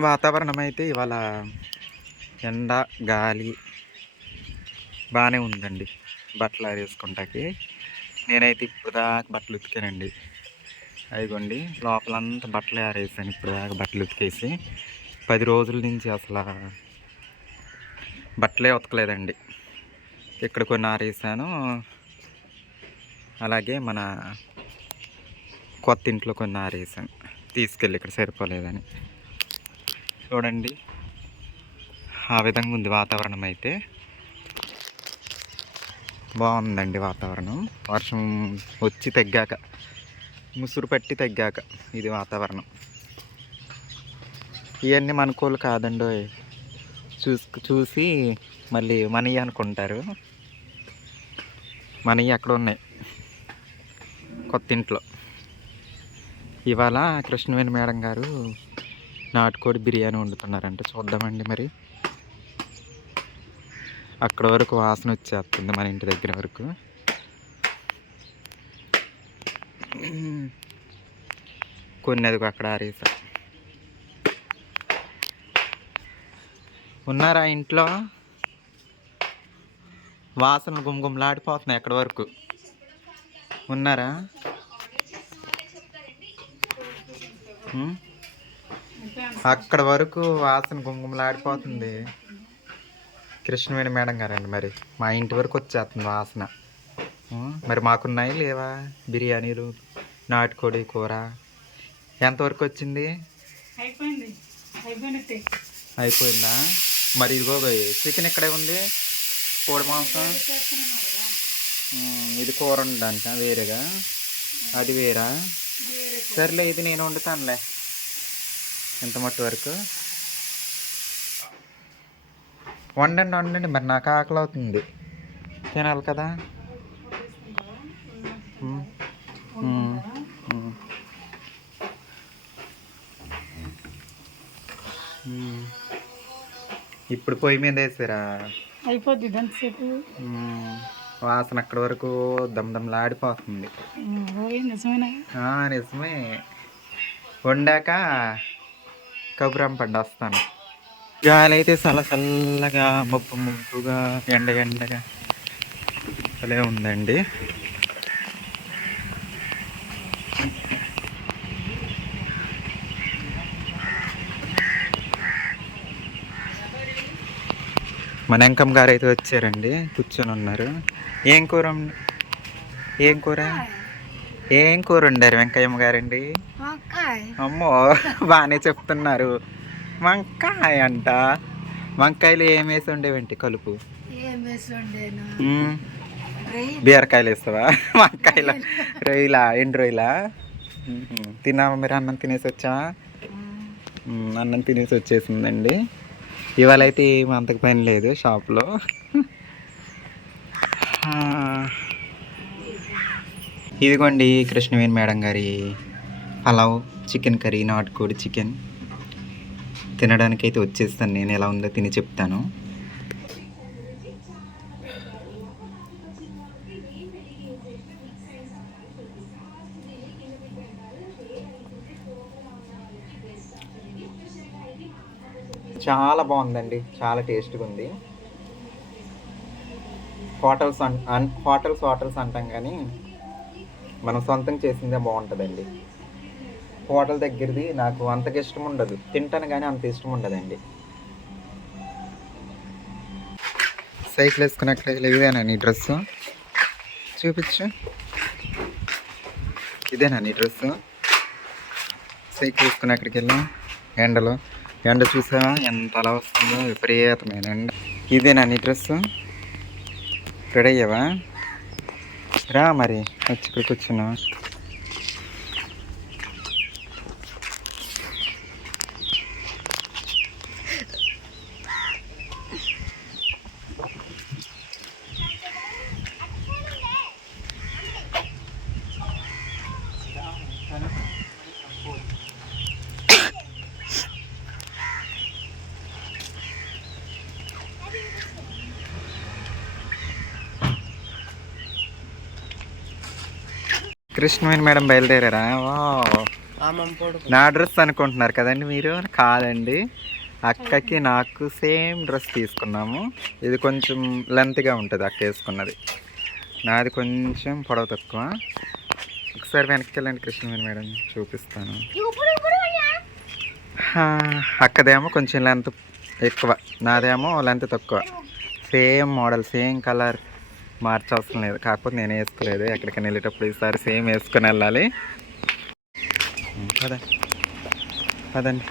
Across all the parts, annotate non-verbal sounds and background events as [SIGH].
వాతావరణం అయితే ఇవాళ ఎండ గాలి బాగానే ఉందండి. బట్టలు ఆరేసుకుంటాకి. నేనైతే ఇప్పుడు దాకా బట్టలు ఉతికానండి. అదిగోండి లోపలంతా బట్టలు ఆరేసాను ఇప్పుడు దాకా బట్టలు ఉతికేసి. పది రోజుల నుంచి అసలు బట్టలే ఉతకలేదండి. ఇక్కడ కొన్ని ఆరేసాను. అలాగే మన కొత్త ఇంట్లో కొన్ని ఆరేసాను. తీసుకెళ్ళి ఇక్కడ సరిపోలేదని. చూడండి. ఆ విధంగా ఉంది వాతావరణం అయితే. బాగుందండి వాతావరణం. వర్షం వచ్చి తగ్గాక ముసురు పట్టి తగ్గాక ఇది వాతావరణం. ఇవన్నీ మనకోళ్ళు కాదండి చూసు చూసి మళ్ళీ మనయ్య అనుకుంటారు. మనయ్య అక్కడ ఉన్నాయి. కొత్త ఇంట్లో ఇవాళ కృష్ణవేణి మేడం గారు నాటుకోడి బిర్యానీ వండుతున్నారంట. చూద్దామండి మరి. అక్కడ వరకు వాసన వచ్చేస్తుంది మన ఇంటి దగ్గర వరకు. కొన్ని అది అక్కడ ఆరేసా. ఉన్నారా ఇంట్లో? వాసనలు గుమగుమలాడిపోతున్నాయి ఎక్కడి వరకు. ఉన్నారా? అక్కడ వరకు వాసన గుమగుమలాడిపోతుంది కృష్ణవేణి మేడం గారండి మరి. మా ఇంటి వరకు వచ్చేస్తుంది వాసన? మరి మాకున్నాయి లేవా? బిర్యానీలు నాటుకోడి కూర. ఎంతవరకు వచ్చింది? అయిపోయింది. మరి ఇదిగో చికెన్ ఇక్కడే ఉంది? కోడి మాంసం? ఇది కూర ఉండడానిక వేరేగా? అది వేరే? సర్లే ఇది నేను వండుతానులే. ఎంత మట్టు వరకు. వండండి వండండి. మరి నాకు ఆకలి అవుతుంది. తినాలి కదా. ఇప్పుడు పొయ్యి మీద వేసారా? అయిపోద్ది వాసన అక్కడి వరకు దమ్ దమ్లాడిపోతుంది ఓయ్ నిజమేనా? ఆ, నిజమే. వండాక కబురం పడ్డ వస్తాను గాలి అయితే చల్ల చల్లగా మబ్బు మబ్బుగా ఎండ ఎండగా అలే ఉందండి. మన ఎంకమ్ గారు అయితే వచ్చారండి కూర్చొని ఉన్నారు. ఏం కూర ఏం కూర? ఏం కూర వండారు వెంకయ్యమ్మ గారండి? అమ్మో బాగానే చెప్తున్నారు. వంకాయ అంట. వంకాయలు ఏం వేసి ఉండేవేంటి కలుపు. బీరకాయలు వేస్తావా? [LAUGHS] వంకాయల? రొయ్యలా. ఎండు రొయ్యలా. తిన్నావా మీరు? అన్నం తినేసి వచ్చావా? మ్మ్, అన్నం తినేసి వచ్చేసిందండి. ఇవాళ అయితే ఏం అంతకు పని లేదు షాప్లో. ఇదిగోండి కృష్ణవేణి మేడం గారి పలావ్. చికెన్ కర్రీ నాటుకోడి చికెన్. తినడానికి అయితే వచ్చేస్తాను నేను ఎలా ఉందో తిని చెప్తాను. చాలా బాగుందండి చాలా టేస్ట్గా ఉంది. Hotels un un- hotels hotels అంటాం కానీ మనం సొంతం చేసిందే బాగుంటుందండి. హోటల్ దగ్గరది నాకు అంతగా ఇష్టం ఉండదు. తింటాను కానీ అంత ఇష్టం ఉండదండి. సైకిల్ వేసుకుని అక్కడ ఇదేనా నీ డ్రెస్ చూపించు. ఇదేనా నీ డ్రెస్ సైకిల్ వేసుకుని అక్కడికి వెళ్ళాం. ఎండలో. ఎండ చూసావా? ఎంత అలా వస్తుందో విపరీతమైన ఎండ. ఇదేనా నీ డ్రెస్ రెడీ అయ్యావా? రా మరి. వచ్చి ఇక్కడ కూర్చున్నావా కృష్ణవేణి మేడం బయలుదేరారా? వా నా డ్రెస్ అనుకుంటున్నారు కదండి మీరు? కాదండి. అక్కకి నాకు సేమ్ డ్రెస్ తీసుకున్నాము. ఇది కొంచెం లెంత్గా ఉంటుంది అక్క వేసుకున్నది. నాది కొంచెం పొడవు తక్కువ. ఒకసారి వెనక్కి వెళ్ళండి కృష్ణవేణి మేడం చూపిస్తాను. అక్కదేమో కొంచెం లెంత్ ఎక్కువ. నాదేమో లెంత్ తక్కువ. సేమ్ మోడల్ సేమ్ కలర్ మార్చవసరం లేదు. కాకపోతే నేను వేసుకోలేదు. ఎక్కడికైనా వెళ్ళేటప్పుడు ఈసారి సేమ్ వేసుకొని వెళ్ళాలి. పదండి పదండి.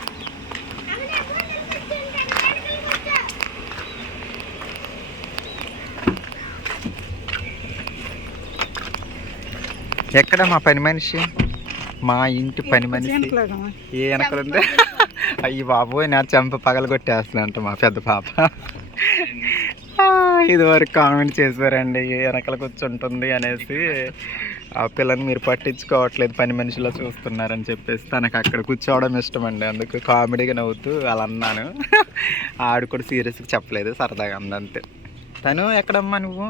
ఎక్కడ మా పని మనిషి? మా ఇంటి పని మనిషి. ఏ వెనకలుంది అయ్యి బాబోయ్ నా చెంప పగల కొట్టేస్తున్నంట మా పెద్ద పాప. ఇదివరకు కామెంట్ చేశారండి వెనకల కూర్చుంటుంది అనేసి. ఆ పిల్లని మీరు పట్టించుకోవట్లేదు పని మనిషిలో చూస్తున్నారని చెప్పేసి. తనకు అక్కడ కూర్చోవడం ఇష్టం అండి అందుకు కామెడీగా నవ్వుతూ అలా అన్నాను. ఆడు కూడా సీరియస్గా చెప్పలేదు సరదాగా అందంతే తను ఎక్కడమ్మా నువ్వు?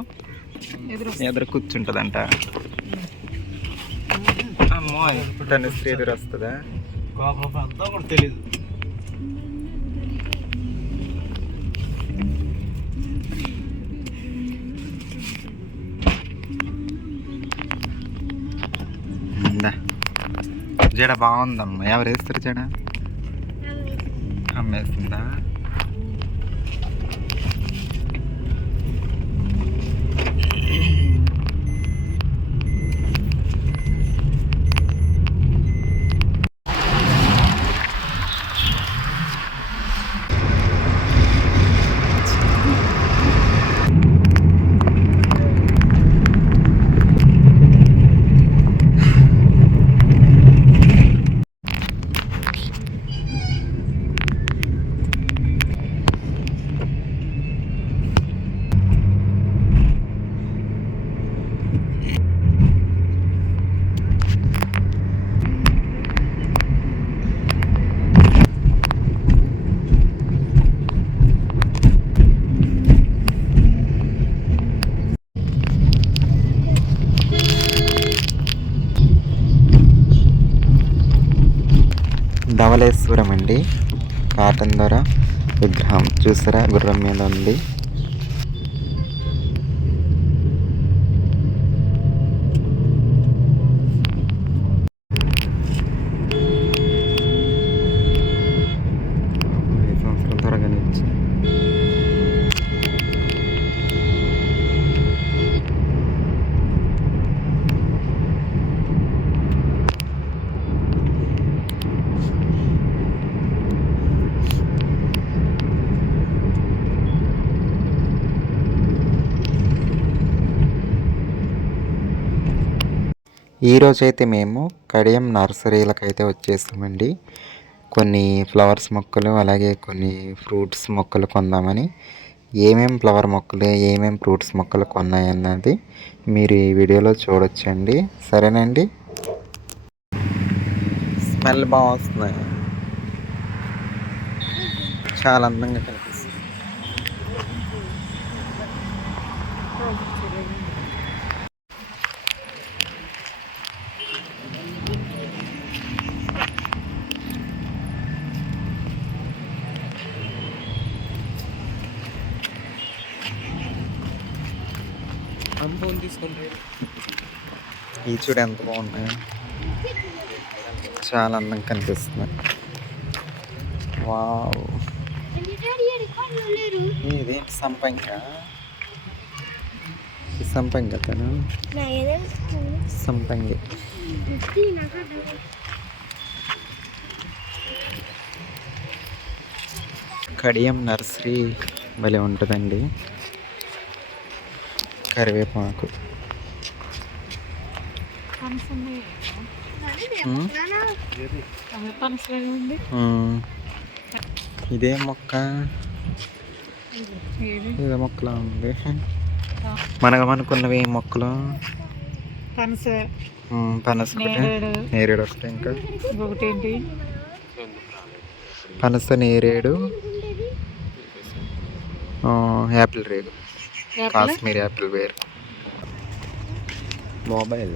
ఎదురు కూర్చుంటుందంట. తను స్త్రీ ఎదురు వస్తుందా తెలీదు. ఉందా జడ బాగుందమ్మా. ఎవరు వేస్తారు జడ? అమ్మేస్తుందా విగ్రహం గుర్రం మీద ఉంది ఐదు సంవత్సరాల త్వరగానే వచ్చింది. ఈరోజు అయితే మేము కడియం నర్సరీలకు అయితే వచ్చేసామండి. కొన్ని ఫ్లవర్స్ మొక్కలు అలాగే కొన్ని ఫ్రూట్స్ మొక్కలు కొందామని. ఏమేం ఫ్లవర్ మొక్కలు ఏమేం ఫ్రూట్స్ మొక్కలు కొన్నాయన్నది మీరు ఈ వీడియోలో చూడొచ్చండి. సరేనండి? స్మెల్ బాగా వస్తున్నాయి. చాలా అందంగా కనిపిస్తుంది. తీసుకోండి ఈ చూడు ఎంత బాగున్నాయి. చాలా అందంగా కనిపిస్తుంది వావ్. ఇది సంపంక? సంపంగ తను? సంపంగి. కడియం నర్సరీ భలే ఉంటుందండి. కరివేపాకు. ఇదే మొక్క. ఇదే మొక్కలా ఉంది. మనకు అనుకున్నవి ఏం మొక్కలు. పనస. పనస నేరేడు. ఒకటి ఇంకా. ఇంకొకటి ఏంటి పనస నేరేడు. యాపిల్ రేగు. యాపిల్ కాశ్మీర్ యాపిల్ వేర్ మొబైల్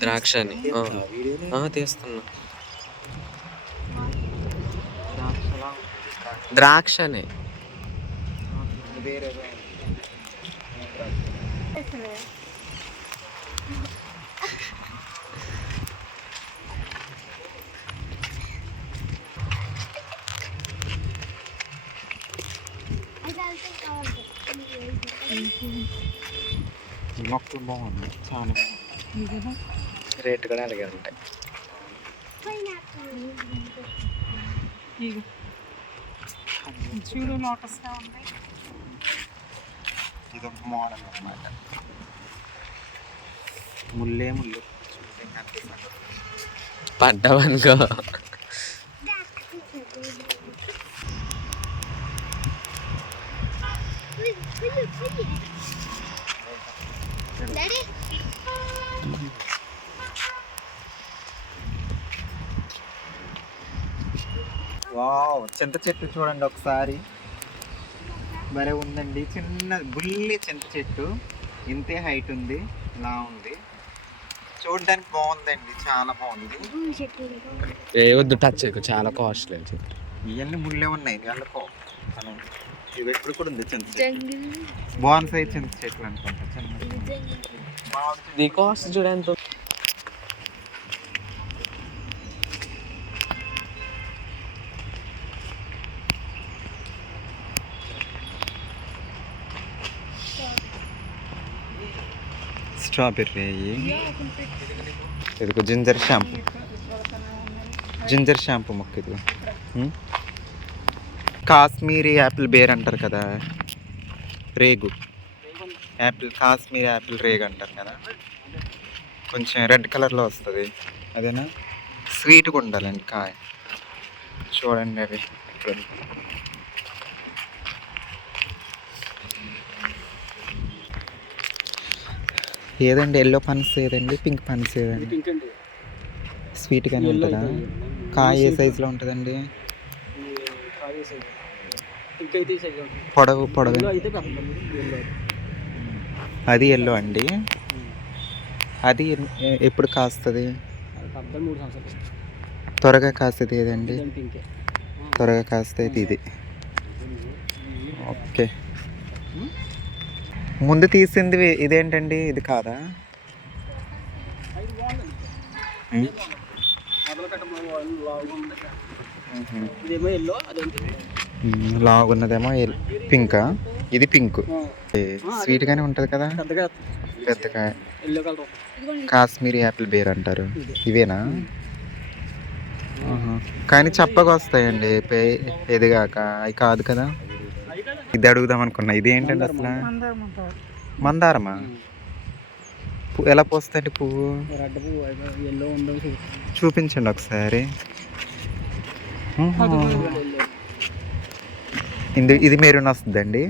ద్రాక్షని తీస్తున్నా. ద్రాక్షనే వేరే మొక్కలు బాగుంది చాలా రేట్ కూడా అలాగే ఉంటాయి చూడు లోటస్ ఇది మోడల్ అన్నమాట ముల్లే ముళ్ళు పడ్డావనుకో. వావ్ చింత చెట్టు చూడండి ఒకసారి. భలే ఉందండి. చిన్న బుల్లి చింత చెట్టు. ఇంతే హైట్ ఉంది ఇలా ఉంది. చూడడానికి బాగుందండి చాలా బాగుంది. ఏ వద్దు టచ్ చేయకు చాలా కాస్ట్లీ చెట్టు ఇవన్నీ ముళ్ళే ఉన్నాయి వెళ్ళకో మనం ఇది ఎప్పుడు కూడా ఉంది చింత చెట్టు. బాన్సై చింత చెట్లు అనుకుంటా చిన్న బాగుంది. కాస్ట్ చూడు ఎంత ఉంది. స్ట్రాబెర్రీ ఇదిగో జింజర్ షాంపూ జింజర్ షాంపూ మొక్క ఇదిగో కాశ్మీరీ యాపిల్ బేర్ అంటారు కదా. రేగు. యాపిల్ కాశ్మీరీ యాపిల్ రేగు అంటారు కదా. కొంచెం రెడ్ కలర్లో వస్తుంది. అదేనా? స్వీట్గా ఉండాలండి కాయ. చూడండి అవి ఇక్కడ ఉంది. ఏదండి? ఎల్లో పన్స్ ఏదండి? పింక్ పన్స్ ఏదండి? పింక్ అండి. స్వీట్గానే Yellow ఉంటుందా? కాయ ఏ సైజులో ఉంటుందండి. పొడవు పొడవు. అది ఎల్లో అండి. అది ఎప్పుడు కాస్తుంది? త్వరగా కాస్తుంది ఏదండి? త్వరగా కాస్తుంది ఇది. ఓకే. ముందు తీసింది ఇదేంటండి? ఇది కాదా? పింక్. లాగున్నదేమో ఎల్- పింకా ఇది పింక్. ఏ, స్వీట్గానే ఉంటుంది కదా? పెద్దగా. కాశ్మీరీ యాపిల్ బేర్ అంటారు. ఇవేనా. కానీ చప్పగా వస్తాయండి ఎదిగాక. అవి కాదు కదా? ఇది అడుగుదాం అనుకున్నా. ఇది ఏంటండి అసలు? మందారమా? ఎలా పోస్తాయండి పువ్వు. చూపించండి ఒకసారి. ఇది ఇది మెరూన్ వస్తుందండి.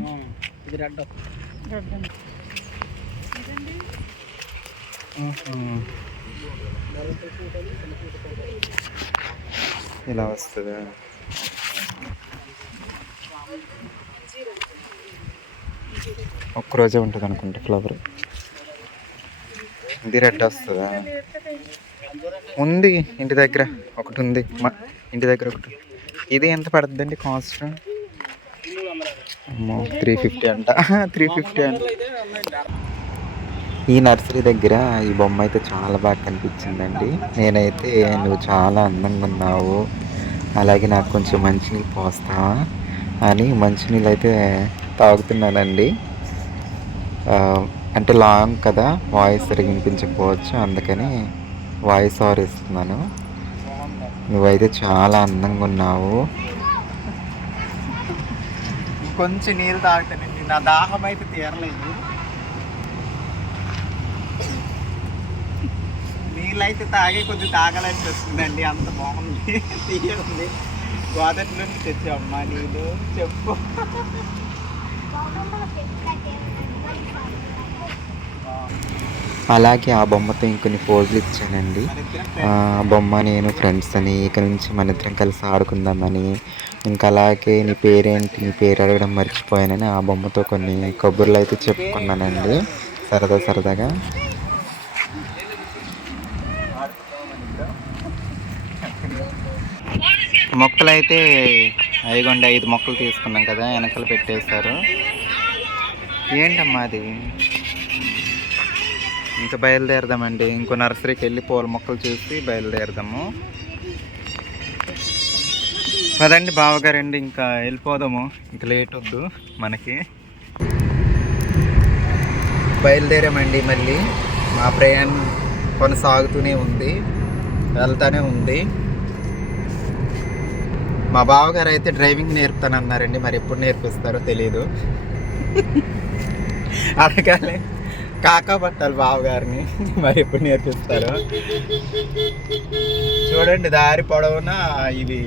ఇలా వస్తుందా? ఒక్కరోజే ఉంటుంది అనుకుంటా ఫ్లవర్. ఇది రెడ్ వస్తుందా? ఉంది ఇంటి దగ్గర ఒకటి ఉంది. మా ఇంటి దగ్గర ఒకటి. ఇది ఎంత పడుతుందండి కాస్ట్? అమ్మో త్రీ ఫిఫ్టీ అంట. [LAUGHS] త్రీ ఫిఫ్టీ అంట. ఈ నర్సరీ దగ్గర ఈ బొమ్మ అయితే చాలా బాగా కనిపించిందండి. నేనైతే నువ్వు చాలా అందంగా ఉన్నావు. అలాగే నాకు కొంచెం మంచినీళ్ళు పోస్తావా అని మంచినీళ్ళు అయితే తాగుతున్నానండి. అంటే లాంగ్ కదా వాయిస్ సరిగ్గా వినిపించకపోవచ్చు అందుకని వాయిస్ ఓవర్ ఇస్తున్నాను. నువ్వైతే చాలా అందంగా ఉన్నావు. కొంచెం నీళ్ళు తాగుతానండి నా దాహం అయితే తీరలేదు. నీళ్ళైతే తాగే కొద్దిగా తాగాలని వస్తుందండి అంత బాగుంది. [LAUGHS] తీయండి గోదావరి నుండి తెచ్చామ్మా నీళ్ళు. చెప్పు. అలాగే ఆ బొమ్మతో ఇంకొన్ని పోజులు ఇచ్చానండి. ఆ బొమ్మ నేను ఫ్రెండ్స్ అని ఇక నుంచి మన ఇద్దరం కలిసి ఆడుకుందామని ఇంకా అలాగే నీ పేరేంటి నీ పేరు అడగడం మర్చిపోయానని ఆ బొమ్మతో కొన్ని కబుర్లు అయితే చెప్పుకున్నానండి. సరదా సరదాగా. మొక్కలు అయితే ఐగొండ ఐదు మొక్కలు తీసుకున్నాం కదా వెనకలు పెట్టేశారు. ఏంటమ్మా అది? ఇంకా బయలుదేరదామండి. ఇంకో నర్సరీకి వెళ్ళి పూల మొక్కలు చూసి బయలుదేరదాము. పదండి బావగారండి ఇంకా వెళ్ళిపోదాము. ఇంకా లేట్ వద్దు మనకి. బయలుదేరామండి మళ్ళీ. మా ప్రయాణం కొనసాగుతూనే ఉంది. వెళ్తానే ఉంది. మా బావగారు అయితే డ్రైవింగ్ నేర్పుతానన్నారండి. మరి ఎప్పుడు నేర్పిస్తారో తెలియదు [LAUGHS] అడగాలి. కాకా పట్టాలి బావగారిని. [LAUGHS] మరి ఎప్పుడు నేర్పిస్తారు? చూడండి దారి పొడవునా ఇవి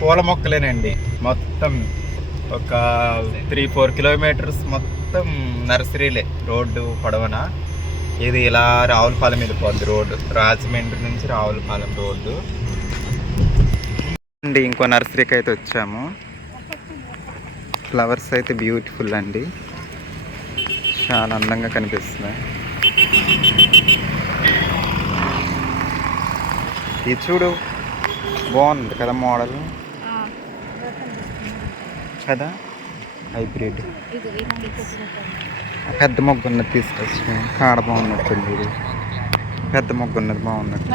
పూల మొక్కలేనండి. మొత్తం ఒక త్రీ ఫోర్ కిలోమీటర్స్ మొత్తం నర్సరీలే రోడ్డు పొడవున. ఇది ఇలా రావులపాలెం వెళ్ళిపోద్ది రోడ్డు. రాజమండ్రి నుంచి రావులపాలెం రోడ్డు. అండి ఇంకో నర్సరీకి అయితే వచ్చాము. ఫ్లవర్స్ అయితే బ్యూటిఫుల్ అండి. చాలా అందంగా కనిపిస్తున్నాయి. ఇది చూడు బాగుంది కదా మోడల్. కదా? హైబ్రిడ్. పెద్ద మొగ్గు ఉన్నది తీసుకొచ్చి కాడ బాగున్నట్టుంది ఇది పెద్ద మొగ్గు ఉన్నది బాగున్నట్టు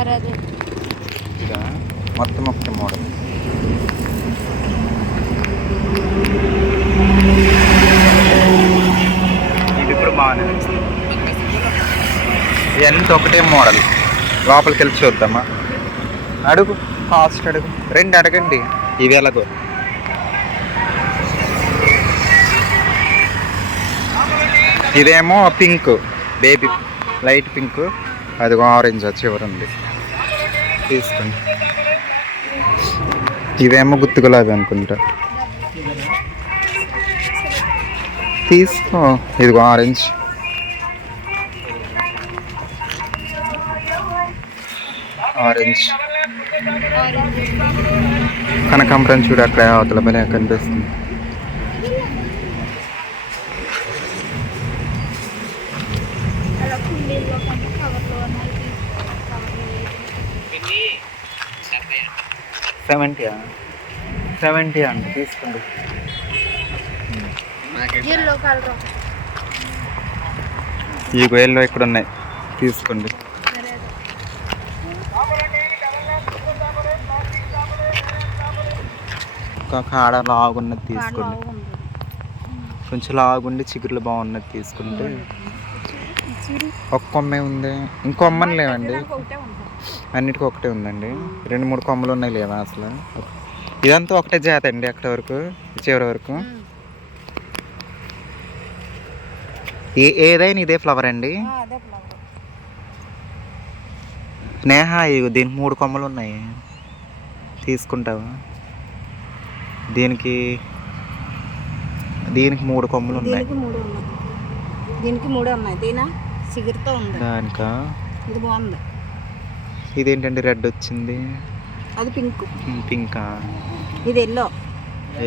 ఇదా? మొత్తం ఒకటి మోడల్. ఇది ఇప్పుడు బాగానే ఇవన్నీ ఒకటే మోడల్. లోపలికి వెళ్ళి చూద్దామా? అడుగు. ఫాస్ట్ అడుగు. రెండు అడగండి. ఇవి ఎలాగో ఇదేమో పింక్. Baby light pink. అది ఆరెంజ్ చివరి ఉంది? తీసుకోండి. ఇవేమో గుత్తు గులాబీ అనుకుంటా. తీసుకో. ఇదిగో ఆరెంజ్. ఆరెంజ్. కనకాంబరం చూడు అక్కడ అవతల పని కనిపిస్తుంది. సెవెంటీయా సెవెంటీ అండి తీసుకోండి. ఈ గొయ్యల్లో ఇక్కడ ఉన్నాయి తీసుకోండి. కాడ లాగున్నది కాడ తీసుకోండి. కొంచెం లాగుండి చిగురులు బాగున్నది తీసుకుంటే. చూడు ఒక కొమ్మే ఉంది. ఇంకో కొమ్మని లేవండి. అన్నిటికీ ఒకటే ఉందండి. రెండు మూడు కొమ్మలు ఉన్నాయి లేవా అసలు? ఇదంతా ఒకటే జాత అండి అక్కడ వరకు చివరి వరకు. ఏ ఏదైనా ఇదే ఫ్లవర్ అండి? అదే ఫ్లవర్ నేహ ఇగో దీనికి మూడు కొమ్మలు ఉన్నాయి. తీసుకుంటావా? దీనికి దీనికి మూడు కొమ్మలు ఉన్నాయి. దీనికి మూడు ఉన్నాయి. దీనికి మూడు ఉన్నాయి. దీనా సిగురుతో ఉంది. దానికా? ఇది బాగుంది. ఇదేంటండి రెడ్ వచ్చింది? అది పింక్. పింకా? ఇది ఎల్లో.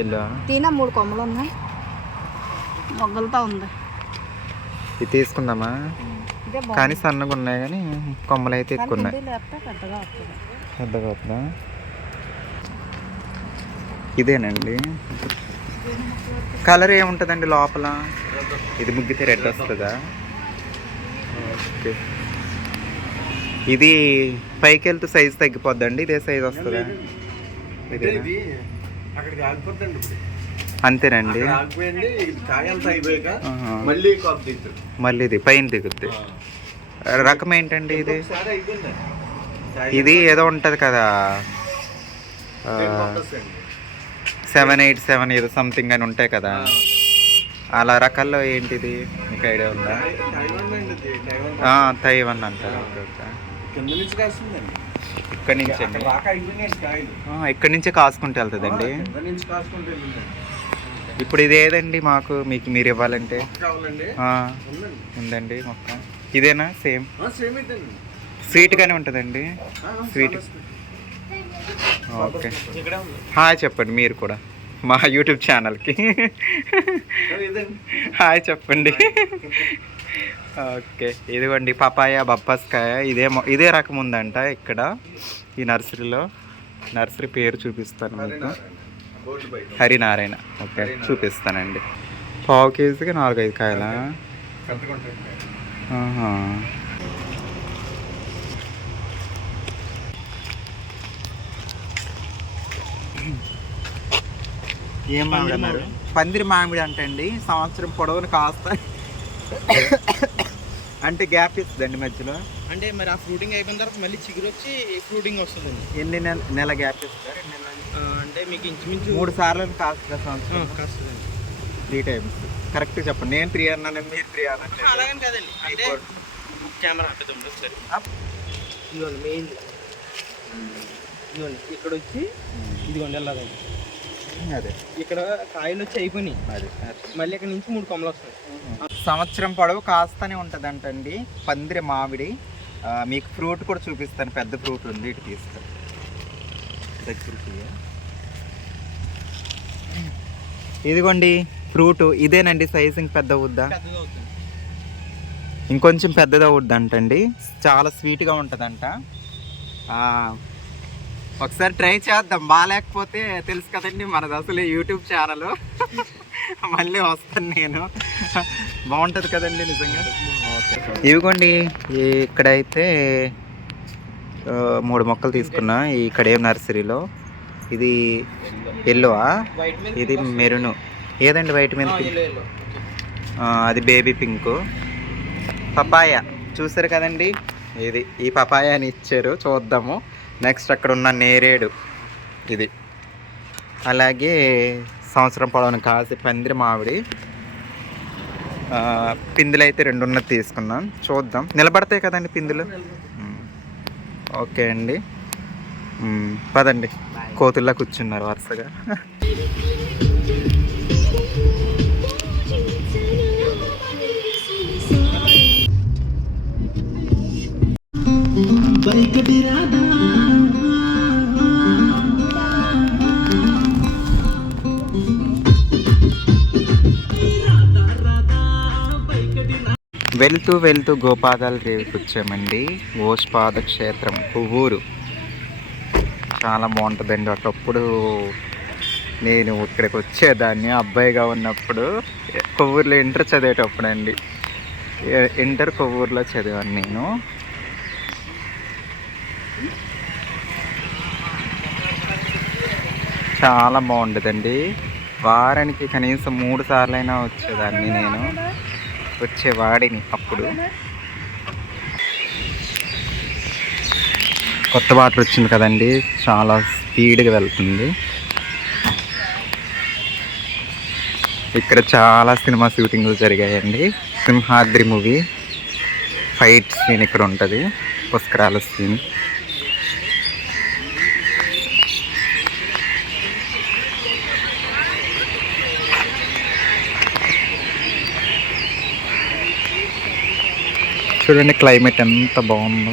ఎల్లో? దీనా మూడు కొమ్మలు ఉన్నాయి. మొగ్గలతో ఉంది. ఇది తీసుకుందామా? ఇదే కానీ సన్నగా ఉన్నాయి కానీ కొమ్మలు అయితే ఎక్కువ ఉన్నాయి. పెద్దగా వస్తుంది ఇదేనండి. కలర్ ఏముంటుందండి లోపల? ఇది ముగ్గితే రెడ్ వస్తుందా? ఓకే. ఇది పైకి వెళ్తే సైజ్ తగ్గిపోద్దండి ఇదే సైజ్ వస్తుందా? ఇదేనా? అంతేనండి. మళ్ళీ ఇది పైన దిగుద్ది. రకం ఏంటండి ఇది? ఇది ఏదో ఉంటుంది కదా. సెవెన్ ఎయిట్ సెవెన్ ఏదో సంథింగ్ అని ఉంటాయి కదా. అలా రకాల్లో ఏంటిది? మీకు ఐడియా ఉందా? తైవాన్ అంటారు ఇక్కడి నుంచి ఇక్కడి నుంచే కాసుకుంటూ వెళ్తుందండి. ఇప్పుడు ఇది ఏదండి మాకు మీకు మీరు ఇవ్వాలంటే? ఉందండి. మొక్క. ఇదేనా? సేమ్? స్వీట్గానే ఉంటుందండి? Sweet. ఓకే. హాయ్ చెప్పండి మీరు కూడా మా యూట్యూబ్ ఛానల్కి. హాయ్ చెప్పండి. ఓకే ఇదిగోండి పపాయ బొప్పాస్కాయ ఇదే ఇదే రకం ఉందంట ఇక్కడ ఈ నర్సరీలో. నర్సరీ పేరు చూపిస్తాను మీకు. హరినారాయణ. ఓకే. చూపిస్తానండి. పావు కేజీకి నాలుగైదు కాయలా. ఏం మామిడి అన్నారు? పందిరి మామిడి అంటే అండి సంవత్సరం పొడవును కాస్త. అంటే గ్యాప్ ఇస్తుందండి మధ్యలో. అంటే మరి ఆ ఫ్రూటింగ్ అయిపోయిన తర్వాత మళ్ళీ చిగురు వచ్చి ఫ్రూటింగ్ వస్తుందండి. ఎన్ని నెల నెల గ్యాప్ ఇస్తారు? అంటే మీకు ఇంచుమించు మూడు సార్లు కాస్తుంది సంవత్సరం కాస్తుందండి త్రీ టైమ్స్. కరెక్ట్ చెప్పండి. నేను త్రీ అన్నాను మీరు త్రీ అన్నాను అలాగని కదండి. అంటే కెమెరా ఒకసారి అప్. ఇదిగోండి మెయిన్ ఇదిగోండి ఇక్కడ వచ్చి ఇదిగోండి ఎలాగండి. అదే. ఇక్కడ కాయలు వచ్చి అయిపోయినాయి. అదే. మళ్ళీ ఇక్కడ నుంచి మూడు కొమ్మలు వస్తాయి. సంవత్సరం పొడవు కాస్తనే ఉంటుందంటండి. పందిరి మామిడి. మీకు ఫ్రూట్ కూడా చూపిస్తాను. పెద్ద ఫ్రూట్ ఉంది ఇటు తీస్తాను దగ్గరికి ఇదిగోండి ఫ్రూట్. ఇదేనండి సైజింగ్ పెద్ద అవుద్దా ఇంకొంచెం పెద్దది అవుద్దంటండి చాలా స్వీట్గా ఉంటుందంట. ఒకసారి ట్రై చేద్దాం. బాగాలేకపోతే తెలుసు కదండి మనది అసలు యూట్యూబ్ ఛానల్ మళ్ళీ వస్తాను నేను. బాగుంటుంది కదండి నిజంగా. ఇవిగోండి ఇక్కడైతే మూడు మొక్కలు తీసుకున్నా. ఇక్కడ ఏం నర్సరీలో ఇది ఎల్లోవా ఇది మెరును ఏదండి వైట్ మీద అది బేబీ పింక్ పపాయ. చూసారు కదండి? ఇది ఈ పపాయాని ఇచ్చారు. చూద్దాము. నెక్స్ట్ అక్కడ ఉన్న నేరేడు. ఇది. అలాగే సంవత్సరం పొడవును కాసి పందిరి మామిడి. పిందులు అయితే రెండున్నది తీసుకున్నాం. చూద్దాం. నిలబడతాయి కదండి పిందులు. ఓకే అండి. పదండి. కోతుల్లా కూర్చున్నారు వరుసగా. వెళ్తూ వెళ్తూ గోపాదాల రేవుకి వచ్చామండి. ఓష్పాద క్షేత్రం పువ్వూరు. చాలా బాగుంటుందండి. ఒకప్పుడు నేను ఇక్కడికి వచ్చేదాన్ని అబ్బాయిగా ఉన్నప్పుడు కొవ్వూరులో ఇంటర్ చదివేటప్పుడు అండి ఇంటర్ కొవ్వూరులో చదివాను నేను. చాలా బాగుంటుందండి. వారానికి కనీసం మూడు సార్లైనా వచ్చేదాన్ని నేను. వచ్చేవాడిని అప్పుడు. కొత్త వాటర్ వచ్చింది కదండి చాలా స్పీడ్గా వెళ్తుంది. ఇక్కడ చాలా సినిమా షూటింగ్లు జరిగాయండి. సింహాద్రి మూవీ ఫైట్ సీన్ ఇక్కడ ఉంటుంది పుష్కరాల సీన్. చూడండి క్లైమేట్ ఎంత బాగుందో.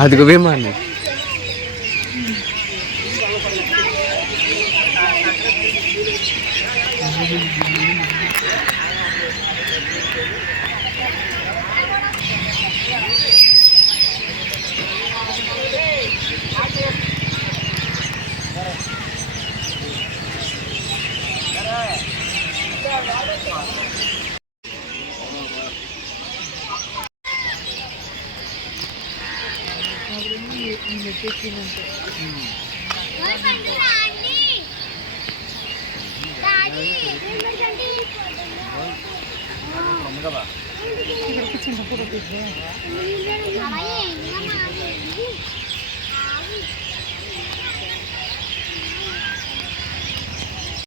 అదిగో విమానం ఇక్కడికి చిన్నప్పుడు